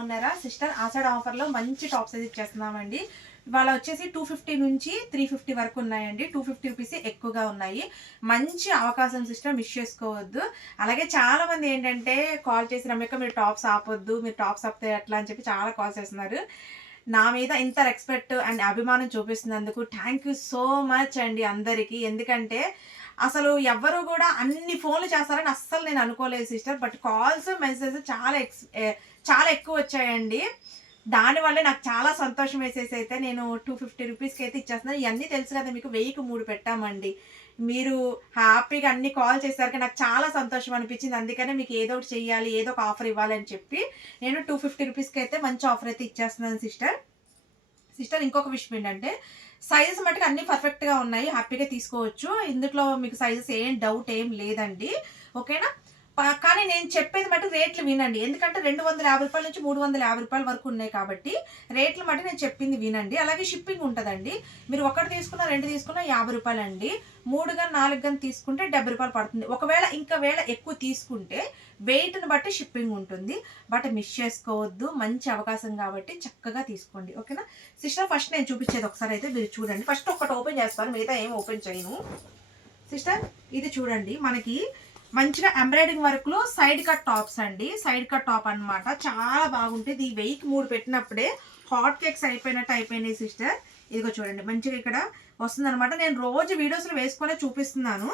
ఉన్నారా సిస్టర్? ఆషాఢ ఆఫర్లో మంచి టాప్స్ అయితే ఇచ్చేస్తున్నామండి. ఇవాళ వచ్చేసి 250 నుంచి 350 వరకు ఉన్నాయండి. 250 రూపీస్ ఎక్కువగా ఉన్నాయి. మంచి అవకాశం సిస్టర్, మిస్ చేసుకోవద్దు. అలాగే చాలా మంది ఏంటంటే కాల్ చేసి రమ్యక్క మీరు టాప్స్ ఆపొద్దు, మీరు టాప్స్ ఆపితే ఎట్లా అని చెప్పి చాలా కాల్ చేస్తున్నారు. నా మీద ఇంత రెస్పెక్ట్ అండ్ అభిమానం చూపిస్తున్నందుకు థ్యాంక్ యూ సో మచ్ అండి అందరికీ. ఎందుకంటే అసలు ఎవ్వరు కూడా అన్ని ఫోన్లు చేస్తారని అస్సలు నేను అనుకోలేదు సిస్టర్. బట్ కాల్స్ మెసేజెస్ చాలా ఎక్కువ వచ్చాయండి. దానివల్లే నాకు చాలా సంతోషం వేసేసి అయితే నేను 250 రూపీస్కి అయితే ఇచ్చేస్తున్నాను. ఇవన్నీ తెలుసు కదా మీకు, 1000కి 3 పెట్టామండి. మీరు హ్యాపీగా అన్ని కాల్ చేశాక నాకు చాలా సంతోషం అనిపించింది. అందుకనే మీకు ఏదో ఒకటి చెయ్యాలి, ఏదో ఒక ఆఫర్ ఇవ్వాలని చెప్పి నేను 250 రూపీస్కి అయితే మంచి ఆఫర్ అయితే ఇచ్చేస్తున్నాను సిస్టర్. ఇంకొక విషయం ఏంటంటే సైజెస్ మట్టుకు అన్ని పర్ఫెక్ట్గా ఉన్నాయి, హ్యాపీగా తీసుకోవచ్చు. ఇందులో మీకు సైజెస్ ఏం డౌట్ ఏం లేదండి, ఓకేనా? కానీ నేను చెప్పేది మటు రేట్లు వినండి. ఎందుకంటే 250 రూపాయల నుంచి 350 రూపాయల వరకు ఉన్నాయి కాబట్టి రేట్లు మటు నేను చెప్పింది వినండి. అలాగే షిప్పింగ్ ఉంటుందండి. మీరు ఒకటి తీసుకున్నా 2 తీసుకున్నా 50 రూపాయలు అండి. 3 కానీ 4 కానీ తీసుకుంటే 70 రూపాయలు పడుతుంది. ఒకవేళ ఎక్కువ తీసుకుంటే వెయిట్ని బట్టి షిప్పింగ్ ఉంటుంది. బట్ మిస్ చేసుకోవద్దు, మంచి అవకాశం కాబట్టి చక్కగా తీసుకోండి, ఓకేనా సిస్టర్? ఫస్ట్ నేను చూపించేది ఒకసారి అయితే మీరు చూడండి. ఫస్ట్ ఒకటి ఓపెన్ చేస్తాను, మిగతా ఏం ఓపెన్ చేయను సిస్టర్. ఇది చూడండి, మనకి మంచిగా ఎంబ్రాయిడింగ్ వర్క్ లో సైడ్ కట్ టాప్స్ అండి. సైడ్ కట్ టాప్ అనమాట, చాలా బాగుంటుంది. ఈ 1000కి 3 పెట్టినప్పుడే హాట్ కేక్స్ అయిపోయినాయి సిస్టర్. ఇదిగో చూడండి, మంచిగా ఇక్కడ వస్తుంది అనమాట. నేను రోజు వీడియోస్లో వేసుకొని చూపిస్తున్నాను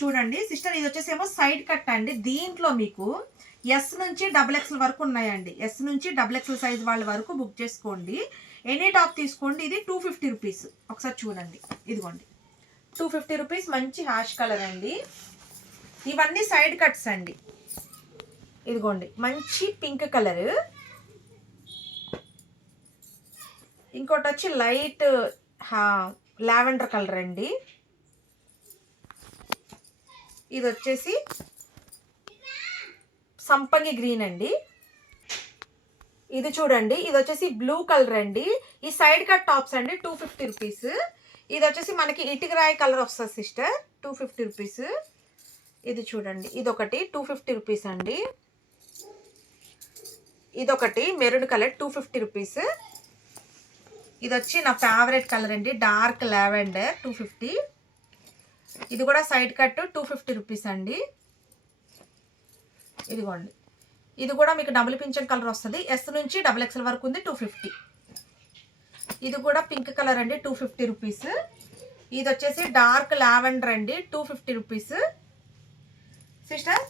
చూడండి సిస్టర్. ఇది వచ్చేసి ఏమో సైడ్ కట్ అండి. దీంట్లో మీకు ఎస్ నుంచి XXL వరకు ఉన్నాయండి. ఎస్ నుంచి XXL సైజ్ వాళ్ళ వరకు బుక్ చేసుకోండి. ఎనీ టాప్ తీసుకోండి. ఇది 250 రూపీస్. ఒకసారి చూడండి, ఇదిగోండి 250 రూపీస్. మంచి హ్యాష్ కలర్ అండి. ఇవన్నీ సైడ్ కట్స్ అండి. ఇదిగోండి మంచి పింక్ కలర్, ఇంకోటి వచ్చి లైట్ లావెండర్ కలర్ అండి. ఇది వచ్చేసి సంపంగి గ్రీన్ అండి. ఇది చూడండి, ఇది వచ్చేసి బ్లూ కలర్ అండి. ఈ సైడ్ కట్ టాప్స్ అండి 250 రూపీస్. ఇది వచ్చేసి మనకి ఇటుకరాయి కలర్ వస్తుంది సిస్టర్, 250 రూపీస్. ఇది చూడండి, ఇదొకటి 250 రూపీస్ అండి. ఇదొకటి మెరూన్ కలర్ 250 రూపీస్. ఇది వచ్చి నా ఫేవరెట్ కలర్ అండి, డార్క్ లావెండర్ 250. ఇది కూడా సైడ్ కట్ 250 రూపీస్ అండి. ఇదిగోండి, ఇది కూడా మీకు డబుల్ పింఛన్ కలర్ వస్తుంది. ఎస్ నుంచి XXL వరకు ఉంది, 250. ఇది కూడా పింక్ కలర్ అండి, 250 రూపీస్. ఇది వచ్చేసి డార్క్ లావెండర్ అండి, 250 రూపీస్ సిస్టర్.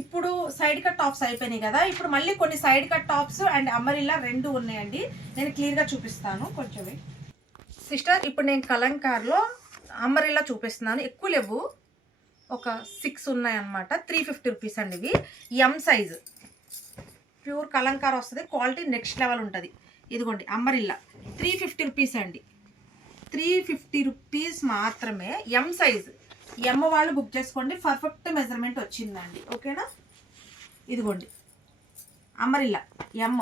ఇప్పుడు సైడ్ కట్ టాప్స్ అయిపోయినాయి కదా, ఇప్పుడు మళ్ళీ కొన్ని side cut tops and umbrella రెండు ఉన్నాయండి. నేను క్లియర్గా చూపిస్తాను కొంచెం సిస్టర్. ఇప్పుడు నేను కలంకార్లో అంబ్రెల్లా చూపిస్తున్నాను. ఎక్కువ లేవు, ఒక 6 ఉన్నాయన్నమాట. 350 రూపీస్ అండి. ఇవి ఎం సైజు, ప్యూర్ కలంకార్ వస్తుంది, క్వాలిటీ నెక్స్ట్ లెవెల్ ఉంటుంది. ఇదిగోండి అంబ్రెల్లా 350 రూపీస్ అండి. 350 రూపీస్ మాత్రమే. ఎం సైజు, ఎమ్మ వాళ్ళు బుక్ చేసుకోండి, పర్ఫెక్ట్ మెజర్మెంట్ వచ్చిందండి, ఓకేనా? ఇదిగోండి అంబ్రెల్లా ఎమ్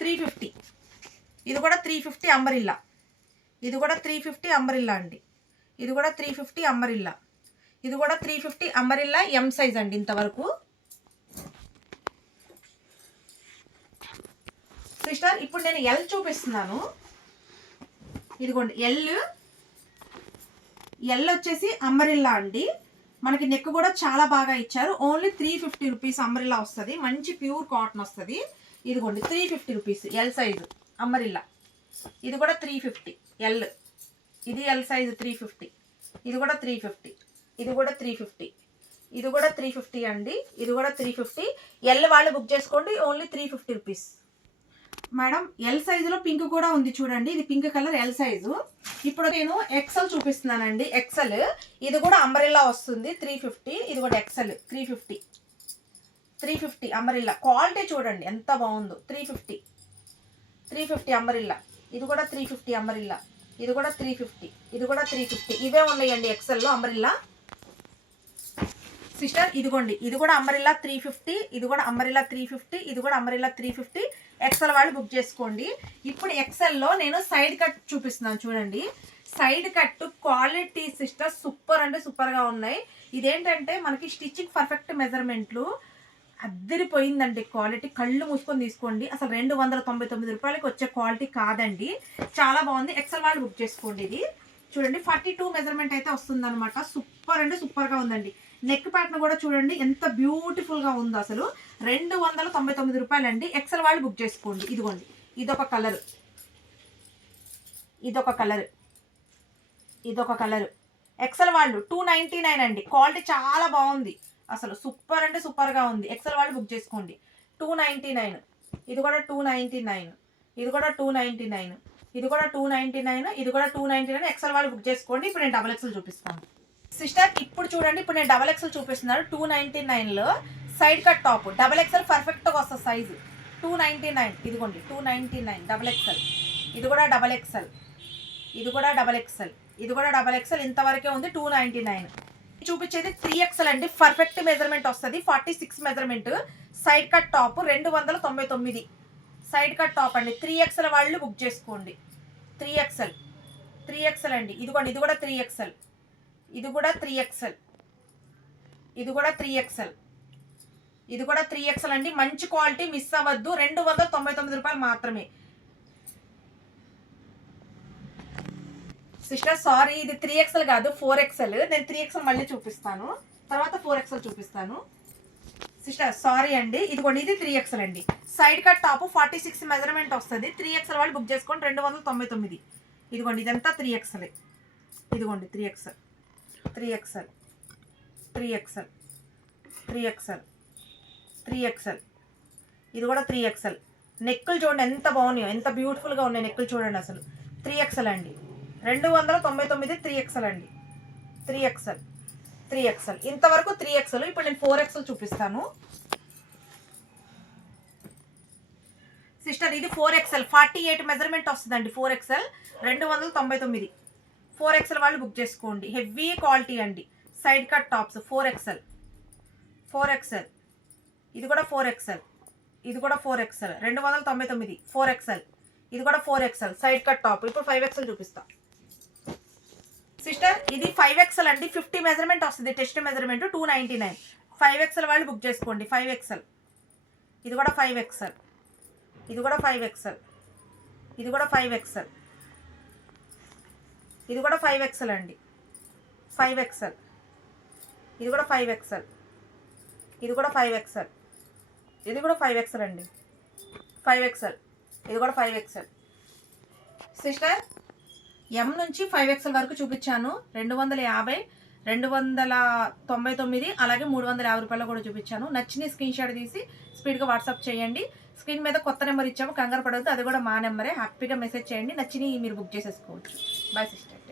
350. ఇది కూడా 350 అంబ్రెల్లా. ఇది కూడా 350 అంబ్రెల్లా అండి. ఇది కూడా 350 అంబ్రెల్లా. ఇది కూడా 350 అంబ్రెల్లా ఎం సైజ్ అండి. ఇంతవరకు సిస్టర్. ఇప్పుడు నేను ఎల్ చూపిస్తున్నాను. ఇదిగోండి ఎల్ వచ్చేసి అంబ్రెల్లా అండి. మనకి నెక్ కూడా చాలా బాగా ఇచ్చారు. ఓన్లీ 350 రూపీస్ అంబ్రెల్లా వస్తుంది. మంచి ప్యూర్ కాటన్ వస్తుంది. ఇదిగోండి 350 రూపీస్ ఎల్ సైజు అంబ్రెల్లా. ఇది కూడా 350 ఎల్. ఇది ఎల్ సైజు 350. ఇది కూడా 350. ఇది కూడా 350. ఇది కూడా 350 అండి. ఇది కూడా 350. ఎల్ వాళ్ళు బుక్ చేసుకోండి, ఓన్లీ 350 రూపీస్. మేడం ఎల్ సైజులో పింక్ కూడా ఉంది చూడండి. ఇది పింక్ కలర్ ఎల్ సైజు. ఇప్పుడు నేను ఎక్సెల్ చూపిస్తున్నానండి. ఎక్సెల్ ఇది కూడా అంబ్రెల్లా వస్తుంది 350. ఇది కూడా ఎక్సెల్ 350 అంబ్రెల్లా. క్వాలిటీ చూడండి ఎంత బాగుందో. 350 అంబ్రెల్లా. ఇది కూడా 350 అంబ్రెల్లా. ఇది కూడా 350. ఇది కూడా 350. ఇవే ఉన్నాయండి ఎక్సెల్లో అంబ్రెల్లా సిస్టర్. ఇదిగోండి, ఇది కూడా అంబ్రెల్లా 350. ఇది కూడా అంబ్రెల్లా 350. ఇది కూడా అంబ్రెల్లా 350. ఎక్సెల్ వాళ్ళు బుక్ చేసుకోండి. ఇప్పుడు ఎక్సెల్లో నేను సైడ్ కట్ చూపిస్తున్నాను చూడండి. Side cut quality sister super అంటే సూపర్గా ఉన్నాయి. ఇదేంటంటే మనకి స్టిచ్చింగ్ పర్ఫెక్ట్ మెజర్మెంట్లు అద్దరిపోయిందండి క్వాలిటీ. కళ్ళు మూసుకొని తీసుకోండి. అసలు 299 రూపాయలకి వచ్చే క్వాలిటీ కాదండి. చాలా బాగుంది. ఎక్సెల్ వాళ్ళు బుక్ చేసుకోండి. ఇది చూడండి 42 మెజర్మెంట్ అయితే వస్తుందన్నమాట. సూపర్ అంటే సూపర్గా ఉందండి. నెక్ ప్యాటర్న్ కూడా చూడండి ఎంత బ్యూటిఫుల్గా ఉందో. అసలు 299 రూపాయలండి. ఎక్సెల్ వాళ్ళు బుక్ చేసుకోండి. ఇదిగోండి ఇదొక కలర్, ఇదొక కలర్, ఇదొక కలర్. ఎక్సెల్ వాళ్ళు 299 అండి. క్వాలిటీ చాలా బాగుంది. అసలు సూపర్ అంటే సూపర్గా ఉంది. ఎక్సెల్ వాళ్ళు బుక్ చేసుకోండి. 299. ఇది కూడా 299. ఇది కూడా 299. ఇది కూడా 299. ఇది కూడా 299. ఎక్సెల్ వాళ్ళు బుక్ చేసుకోండి. ఇప్పుడు నేను డబల్ ఎక్సెల్ చూపిస్తాను సిస్టర్. ఇప్పుడు చూడండి, ఇప్పుడు నేను డబల్ ఎక్సెల్ చూపిస్తున్నాను. 299లో side cut top double XL పర్ఫెక్ట్గా వస్తుంది సైజు. 299. ఇదిగోండి 299 డబల్ ఎక్సెల్. ఇది కూడా డబల్ ఎక్సెల్, ఇది కూడా డబల్ ఎక్సెల్, ఇది కూడా డబల్ ఎక్సెల్. ఇంతవరకే ఉంది. 299. చూపించేది 3XL అండి. పర్ఫెక్ట్ మెజర్మెంట్ వస్తుంది. 46 measurement. Side cut top 299. Side cut top అండి. 3XL వాళ్ళు బుక్ చేసుకోండి. 3XL, 3XL అండి. ఇదిగోండి ఇది కూడా 3XL, ఇది కూడా 3XL, ఇది కూడా 3XL, ఇది కూడా 3XL అండి. మంచి క్వాలిటీ, మిస్ అవ్వద్దు. 299 రూపాయలు మాత్రమే సిస్టర్. సారీ, ఇది 3XL కాదు 4XL. నేను 3XL మళ్ళీ చూపిస్తాను, తర్వాత 4XL చూపిస్తాను సిస్టర్. సారీ అండి. ఇదిగోండి ఇది 3XL అండి. సైడ్ కట్ టాప్ 46 మెజర్మెంట్ వస్తుంది. 3XL వాళ్ళు బుక్ చేసుకోండి. 299. ఇదిగోండి ఇదంతా 3XL. ఇదిగోండి 3XL, 3XL, 3XL, 3XL, 3XL. ఇది కూడా 3XL. నెక్కులు చూడండి ఎంత బాగున్నాయో, ఎంత బ్యూటిఫుల్గా ఉన్నాయి నెక్కులు చూడండి. అసలు 3XL అండి. 299. 3XL అండి. 3XL, 3XL. ఇంతవరకు 3XL. ఇప్పుడు నేను 4XL చూపిస్తాను సిస్టర్. ఇది 4XL 48 మెజర్మెంట్ వస్తుందండి. 4XL 299. 4XL వాళ్ళు బుక్ చేసుకోండి. హెవీ క్వాలిటీ అండి. Side cut tops 4XL, 4XL. ఇది కూడా 4XL, ఇది కూడా 4XL. 299. 4XL. ఇది కూడా 4XL సైడ్ కట్ టాప్. ఇప్పుడు 5XL చూపిస్తా సిస్టర్. ఇది 5XL అండి. 50 మెజర్మెంట్ వస్తుంది. Test measurement 299. 5XL వాళ్ళు బుక్ చేసుకోండి. 5XL. ఇది కూడా 5XL, ఇది కూడా 5XL, ఇది కూడా 5XL, ఇది కూడా 5XL అండి. 5XL. ఇది కూడా 5XL, ఇది కూడా 5XL, ఇది కూడా 5XL అండి. 5XL. ఇది కూడా 5XL సిస్టర్. M నుంచి 5XL వరకు చూపించాను. 250, 299, అలాగే 350 రూపాయలు కూడా చూపించాను. నచ్చిన స్క్రీన్ షాట్ తీసి స్పీడ్గా వాట్సాప్ చేయండి. స్క్రీన్ మీద కొత్త నెంబర్ ఇచ్చాము, కంగారు పడవద్దు. అది కూడా మా నెంబరే. హ్యాపీగా మెసేజ్ చేయండి. నచ్చినవి మీరు బుక్ చేసేసుకోవచ్చు. Bye sister.